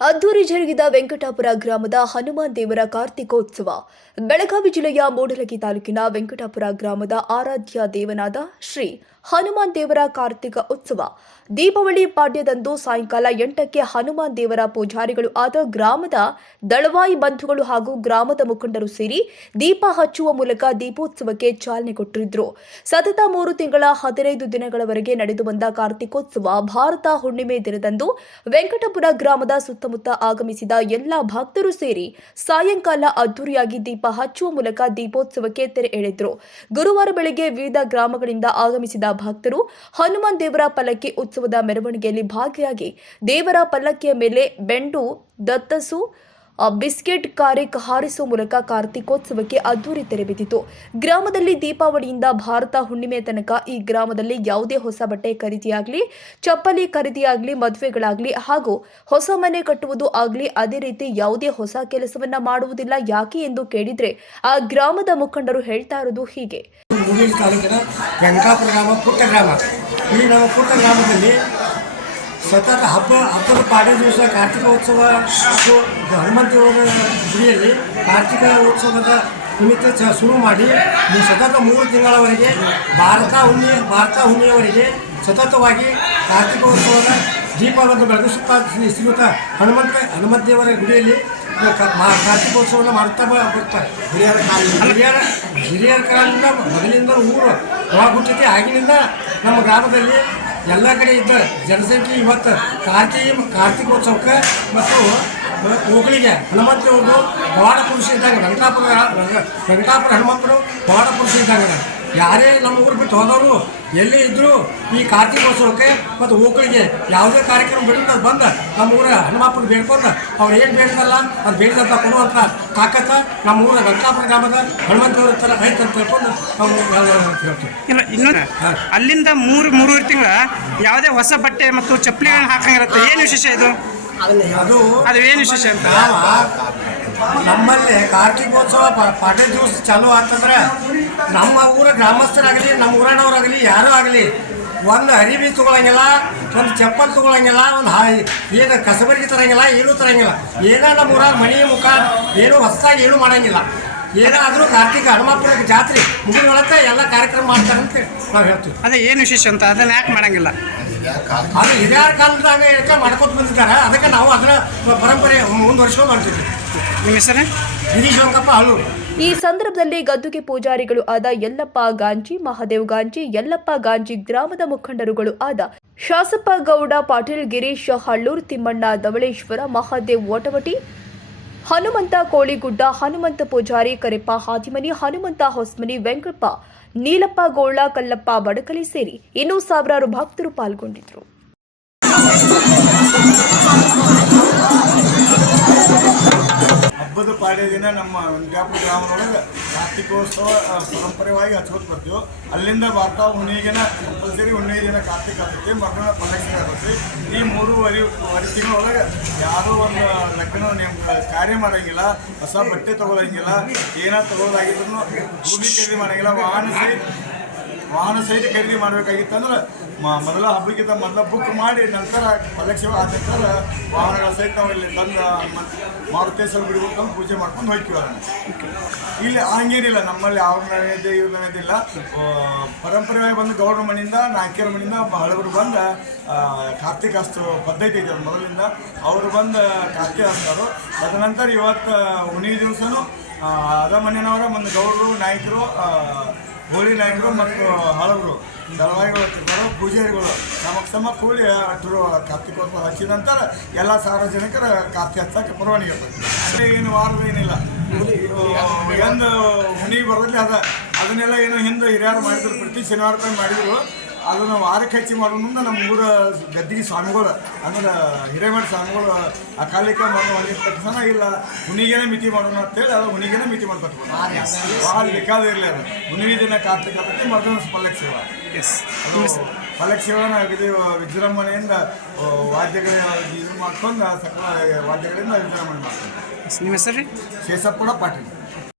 ಅದ್ದೂರಿ ಜರುಗಿದ ವೆಂಕಟಾಪುರ ಗ್ರಾಮದ ಹನುಮಾನ್ ದೇವರ ಕಾರ್ತಿಕೋತ್ಸವ. ಬೆಳಗಾವಿ ಜಿಲ್ಲೆಯ ಮೂಡಲಗಿ ತಾಲೂಕಿನ ವೆಂಕಟಾಪುರ ಗ್ರಾಮದ ಆರಾಧ್ಯ ದೇವನಾದ ಶ್ರೀ ಹನುಮಾನ್ ದೇವರ ಕಾರ್ತಿಕ ಉತ್ಸವ. ದೀಪಾವಳಿ ಪಾಡ್ಯದಂದು ಸಾಯಂಕಾಲ ಎಂಟಕ್ಕೆ ಹನುಮಾನ್ ದೇವರ ಪೂಜಾರಿಗಳು ಆದ ಗ್ರಾಮದ ದಳವಾಯಿ ಬಂಧುಗಳು ಹಾಗೂ ಗ್ರಾಮದ ಮುಖಂಡರು ಸೇರಿ ದೀಪ ಹಚ್ಚುವ ಮೂಲಕ ದೀಪೋತ್ಸವಕ್ಕೆ ಚಾಲನೆ ಕೊಟ್ಟಿದ್ರು. ಸತತ ಮೂರು ತಿಂಗಳ ಹದಿನೈದು ದಿನಗಳವರೆಗೆ ನಡೆದು ಬಂದ ಕಾರ್ತಿಕೋತ್ಸವ ಭಾರತ ಹುಣ್ಣಿಮೆ ದಿನದಂದು ವೆಂಕಟಪುರ ಗ್ರಾಮದ ಸುತ್ತಮುತ್ತ ಆಗಮಿಸಿದ ಎಲ್ಲಾ ಭಕ್ತರು ಸೇರಿ ಸಾಯಂಕಾಲ ಅದ್ದೂರಿಯಾಗಿ ದೀಪ ಹಚ್ಚುವ ಮೂಲಕ ದೀಪೋತ್ಸವಕ್ಕೆ ತೆರೆ ಎಳೆದ್ರು. ಗುರುವಾರ ಬೆಳಗ್ಗೆ ವಿವಿಧ ಗ್ರಾಮಗಳಿಂದ ಆಗಮಿಸಿದ ಭಕ್ತರು ಹನುಮಾನ್ ದೇವರ ಪಲ್ಲಕ್ಕಿ ಉತ್ಸವದ ಮೆರವಣಿಗೆಯಲ್ಲಿ ಭಾಗಿಯಾಗಿ ದೇವರ ಪಲ್ಲಕ್ಕಿಯ ಮೇಲೆ ಬೆಂಡು, ದತ್ತಸು ಬಿಸ್ಕೆಟ್ ಕಾರಿಕ್ ಹಾರಿಸುವ ಮೂಲಕ ಕಾರ್ತಿಕೋತ್ಸವಕ್ಕೆ ಅದ್ದೂರಿ ತೆರೆಬಿದ್ದಿತು. ಗ್ರಾಮದಲ್ಲಿ ದೀಪಾವಳಿಯಿಂದ ಭಾರತ ಹುಣ್ಣಿಮೆ ತನಕ ಈ ಗ್ರಾಮದಲ್ಲಿ ಯಾವುದೇ ಹೊಸ ಬಟ್ಟೆ ಖರೀದಿಯಾಗಲಿ, ಚಪ್ಪಲಿ ಖರೀದಿಯಾಗಲಿ, ಮದುವೆಗಳಾಗಲಿ ಹಾಗೂ ಹೊಸ ಮನೆ ಕಟ್ಟುವುದು ಆಗಲಿ ಅದೇ ರೀತಿ ಯಾವುದೇ ಹೊಸ ಕೆಲಸವನ್ನ ಮಾಡುವುದಿಲ್ಲ. ಯಾಕೆ ಎಂದು ಕೇಳಿದ್ರೆ ಆ ಗ್ರಾಮದ ಮುಖಂಡರು ಹೇಳ್ತಾ ಇರೋದು ಹೀಗೆ. ಮೂಡಿಗೆರೆ ತಾಲೂಕಿನ ವೆಂಕಟಾಪುರ ಗ್ರಾಮ ಪುಟ್ಟ ಗ್ರಾಮ. ಈ ನಮ್ಮ ಪುಟ್ಟ ಗ್ರಾಮದಲ್ಲಿ ಸತತ ಹಬ್ಬ, ಹಬ್ಬದ ಪಾಡ್ಯ ದಿವಸ ಕಾರ್ತಿಕ ಉತ್ಸವ ಹಾಗೂ ಹನುಮಂತ ದೇವರ ಗುಡಿಯಲ್ಲಿ ಕಾರ್ತಿಕ ಉತ್ಸವದ ನಿಮಿತ್ತ ಚ, ಶುರು ಮಾಡಿ ಸತತ ಮೂರು ತಿಂಗಳವರೆಗೆ ಭಾರತ ಹುಣ್ಣಿ ಭಾರತ ಹುಣ್ಣಿಯವರೆಗೆ ಸತತವಾಗಿ ಕಾರ್ತಿಕೋತ್ಸವದ ದೀಪವನ್ನು ಬೆಳಗಿಸುತ್ತಾ ಶ್ರೀ ಶ್ರೀಯುತ ಹನುಮಂತ ಹನುಮಂತ ದೇವರ ಗುಡಿಯಲ್ಲಿ ಕಾರ್ತಿಕೋತ್ಸವವನ್ನು ಮಾಡುತ್ತಾ ಬ- ಬರ್ತಾರೆ. ಹಿರಿಯರ ಕಾಲ ಹಿರಿಯರ ಹಿರಿಯರ ಕಾಲದಿಂದ ಮೊದಲಿಂದ ಊರು ಯಾವಾಗ ಹುಟ್ಟಿದೆ ಆಗಿನಿಂದ ನಮ್ಮ ಗ್ರಾಮದಲ್ಲಿ ಎಲ್ಲ ಕಡೆ ಇದ್ದ ಜನಸಂಖ್ಯೆ ಇವತ್ತು ಕಾರ್ತಿಕ ಕಾರ್ತಿಕೋತ್ಸವಕ್ಕೆ ಮತ್ತು ಓಕಳಿಗೆ ಹನುಮಂತರು ಪವಾಡ ಪುರುಷ ಇದ್ದಂಗೆ ವೆಂಕಟಾಪುರ ವೆಂಕ- ವೆಂಕಟಾಪುರ ಹನುಮಂತರು ಪವಾಡ ಪುರುಷ ಇದ್ದಂಗೆ ಯಾರೇ ನಮ್ಮ ಊರು ಬಿಟ್ಟು ಹೋದವರು ಎಲ್ಲೇ ಇದ್ದರೂ ಈ ಕಾರ್ತಿಕೋತ್ಸವಕ್ಕೆ ಮತ್ತು ಓಕಳಿಗೆ ಯಾವುದೇ ಕಾರ್ಯಕ್ರಮ ಬಿಟ್ಟು ಬಂದು ನಮ್ಮ ಊರ ಹನುಮಪ್ಪನ ಬೇಡ್ಕೊಂಡು ಅವ್ರು ಏನು ಬೇಡಿದಲ್ಲ ಅದು ಬೇಡಿದಂತ ಕೊಡುವಂಥ ತಾಕತ್ತ ನಮ್ಮ ಊರ ಗಂಗಾಪುರ ಗ್ರಾಮದ ಹನುಮಂತವ್ರ ಥರ ರೈತ ಅಂತ ಹೇಳ್ಕೊಂಡು ಹೇಳ್ತೀವಿ ಇಲ್ಲ ಇನ್ನೊಂದು ಅಲ್ಲಿಂದ ಮೂರು ಮೂರುವರೆ ತಿಂಗಳ ಯಾವುದೇ ಹೊಸ ಬಟ್ಟೆ ಮತ್ತು ಚಪ್ಪಲಿಗಳನ್ನ ಹಾಕಂಗಿರುತ್ತೆ. ಏನು ವಿಶೇಷ ಇದು? ಅದು ಅದು ಏನು ವಿಶೇಷ ಅಂತ? ನಮ್ಮಲ್ಲಿ ಕಾರ್ತಿಕೋತ್ಸವ ಪಾಠ ದಿವಸ ಚಾಲು ಆಗ್ತಂದ್ರೆ ನಮ್ಮ ಊರ ಗ್ರಾಮಸ್ಥರಾಗಲಿ, ನಮ್ಮ ಊರನವರಾಗಲಿ ಯಾರೂ ಆಗಲಿ, ಒಂದು ಅರಿವಿ ತಗೊಳಂಗಿಲ್ಲ, ಒಂದು ಚಪ್ಪಲ್ ತಗೊಳಂಗಿಲ್ಲ, ಒಂದು ಹಾಯಿ ಏನು ಕಸಬರಿಗೆ ತರಂಗಿಲ್ಲ, ಏನೂ ತರಂಗಿಲ್ಲ. ಏನೋ ನಮ್ಮ ಊರಾಗ ಮನೆ ಮುಖ, ಏನೂ ಹೊಸದಾಗಿ ಏನೂ ಮಾಡಂಗಿಲ್ಲ. ಏನಾದರೂ ಕಾರ್ತಿಕ ಹನುಮಪ್ಪನ ಜಾತ್ರೆ ಮುಗಿದ ಒಳಗೆ ಎಲ್ಲ ಕಾರ್ಯಕ್ರಮ ಮಾಡ್ತಾರೆ ಅಂತ ನಾವು ಹೇಳ್ತೀವಿ. ಅದೇ ಏನು ವಿಶೇಷ ಅಂತ, ಅದನ್ನ ಯಾಕೆ ಮಾಡಂಗಿಲ್ಲ? ಅದು ಹಿರಿಯರ ಕಾಲದಾಗ ಯಾಕೆ ಮಾಡ್ಕೊತ ಬಂದಿದ್ದಾರೆ? ಅದಕ್ಕೆ ನಾವು ಅದರ ಪರಂಪರೆ ಮುಂದುವರಿಸ್ಕೊಂಡು ಹೊಂಟಿದ್ವಿ ನಿಮ್ಮ ಹೆಸರೇ? ಗಿರೀಶ್ ವೆಂಕಪ್ಪ ಹಲೂರು ಈ ಸಂದರ್ಭದಲ್ಲಿ ಗದ್ದುಗೆ ಪೂಜಾರಿಗಳು ಆದ ಯಲ್ಲಪ್ಪ ಗಾಂಜಿ ಮಹಾದೇವ್ ಗಾಂಜಿ ಯಲ್ಲಪ್ಪ ಗಾಂಜಿ ಗ್ರಾಮದ ಮುಖಂಡರುಗಳು ಆದ ಶಾಸಪ್ಪ ಗೌಡ ಪಾಟೀಲ್ ಗಿರೀಶ್ ಹಳ್ಳೂರ್ ತಿಮ್ಮಣ್ಣ ಧವಳೇಶ್ವರ ಮಹಾದೇವ್ ಓಟವಟಿ ಹನುಮಂತ ಕೋಳಿಗುಡ್ಡ, ಹನುಮಂತ ಪೂಜಾರಿ, ಕರೆಪ್ಪ ಹಾದಿಮನಿ, ಹನುಮಂತ ಹೊಸ್ಮನಿ ವೆಂಕಟಪ್ಪ ನೀಲಪ್ಪ ಗೋಳ ಕಲ್ಲಪ್ಪ ಬಡಕಲಿ ಸೇರಿ ಇನ್ನೂ ಸಾವಿರಾರು ಭಕ್ತರು ಪಾಲ್ಗೊಂಡಿದ್ದರು. ಹಬ್ಬದ ಪಾಡ್ಯ ದಿನ ನಮ್ಮ ವೆಂಕಟಾಪುರ ಗ್ರಾಮದೊಳಗೆ ಕಾರ್ತಿಕೋತ್ಸವ ಪರಂಪರೆಯವಾಗಿ ಹಚ್ಕೊತ ಬರ್ತೀವಿ. ಅಲ್ಲಿಂದ ಬರ್ತಾ ಹುಣ್ಣಿಗೆನ ಕಂಪಲ್ಸರಿ ಹುಣ್ಣಿಗೆ ದಿನ ಕಾರ್ತಿಕ ಆಗುತ್ತೆ ಮಗನ ಪಲ್ಲಕ್ಕಿ ಆಗುತ್ತೆ ಈ ಮೂರು ವರಿ ವರಿ ತಿಂಗಳೊಳಗೆ ಯಾರೂ ಒಂದು ಲಗ್ನ ನಿಮ್ಮ ಕಾರ್ಯ ಮಾಡೋಂಗಿಲ್ಲ, ಹೊಸ ಬಟ್ಟೆ ತಗೊಳಂಗಿಲ್ಲ, ಏನ ತಗೊಳ್ಳೋದಾಗಿದ್ರು ಭೂಮಿ ಖರೀದಿ ಮಾಡೋಂಗಿಲ್ಲ, ವಾಹನ ವಾಹನ ಸಹಿತ ಖರೀದಿ ಮಾಡಬೇಕಾಗಿತ್ತಂದ್ರೆ ಮೊದಲ ಹಬ್ಬಕ್ಕಿಂತ ಮೊದಲ ಬುಕ್ ಮಾಡಿ ನಂತರ ಪಲ್ಲಕ್ಷ ಆದ ವಾಹನಗಳ ಸಹಿತ ನಾವು ಇಲ್ಲಿ ತಂದು ಮಾರುತೇಶ್ವರ ಬಿಡಬೇಕು ಅಂತ ಪೂಜೆ ಮಾಡ್ಕೊಂಡು ಹೋಗ್ತೀವಿ ಇಲ್ಲಿ ಹಂಗೇನಿಲ್ಲ, ನಮ್ಮಲ್ಲಿ ಅವ್ರ ನೈವೇದ್ಯ ಇವ್ರ ಇಲ್ಲ. ಪರಂಪರೆಯಾಗಿ ಬಂದು ಗೌಡ್ರ ಮನೆಯಿಂದ ನಾಲ್ಕೇರ ಮನೆಯಿಂದ ಹಳಬರು ಬಂದ ಕಾರ್ತಿಕ ಅಷ್ಟು ಪದ್ಧತಿ ಇದೆ ಮೊದಲಿಂದ. ಅವರು ಬಂದು ಕಾರ್ತಿಕ ಹಸ್ತಾರು ತದನಂತರ ಇವತ್ತು ಹುಣ್ಣಿಮೆ ದಿವಸನೂ ಅದ ಮನೆಯವರ ಒಂದು ಗೌಡರು ನಾಯಕರು ಹೋಳಿ ನಾಯಕರು ಮತ್ತು ಹಳಬರು ದಳವಾಯಿಗಳು ಇರ್ತಾರೆ ಪೂಜಾರಿಗಳು ಸಮ ಸಮ ಕೂಡಿ ಅಟ್ಟರು ಕಾರ್ತಿಕೋತ್ಸವ ಹಚ್ಚಿದ ನಂತರ ಎಲ್ಲ ಸಾರ್ವಜನಿಕರ ಕಾರ್ತಿ ಹಚ್ಚಕ್ಕೆ ಪರವಾನಗಿ ಇರ್ತದೆ ಏನು ವಾರದ ಏನಿಲ್ಲ. ಎಂದು ಹುಣಿ ಬರೋದ್ಲಿ ಅದ, ಅದನ್ನೆಲ್ಲ ಏನು ಹಿಂದೆ ಹಿರಿಯರು ಮಾಡಿದ್ರು ಪ್ರತಿ ಶನಿವಾರ ಮಾಡಿದ್ರು. ಅದನ್ನು ವಾರಕ್ಕೆ ಹಚ್ಚಿ ಮಾಡೋ ಮುಂದೆ ನಮ್ಮ ಊರ ಗದ್ದಿಗೆ ಸ್ವಾಮಿಗಳು ಅಂದ್ರೆ ಹಿರೇಮಠ ಸ್ವಾಮಿಗಳು ಮಾಡೋ ಒಂದಿದ್ದ ತಕ್ಷಣ ಇಲ್ಲ ಹುಣಿಗೇನೆ ಮಿತಿ ಮಾಡೋಣ ಅಂತೇಳಿ ಅದು ಹುಣಿಗೇನೆ ಮಿತಿ ಮಾಡ್ಕೊಟ್ಬಿಟ್ಟು ಭಾಳ ಬೇಕಾದಿರಲಿ ಅದು. ಹುಣ್ಣಿಮೆ ದಿನ ಕಾರ್ತಿಕ ಮರ್ದನ ಪಲ್ಲಕ್ ಸೇವಾ. ಎಸ್ ಅದು ಪಲ್ಲಕ್ ಸೇವಾನ ಇದು ವಿಜೃಂಭಣೆಯಿಂದ ಆ, ವಾದ್ಯಗಳ ಇದು ಮಾಡ್ಕೊಂಡು ಸಕಲ ವಾದ್ಯಗಳಿಂದ ವಿಜೃಂಭಣೆ ಮಾಡ್ಕೊಂಡು ನಿಮ್ಮ ಹೆಸರು ರೀ? ಶೇಷಪ್ಪನ ಪಾಟೀಲ್.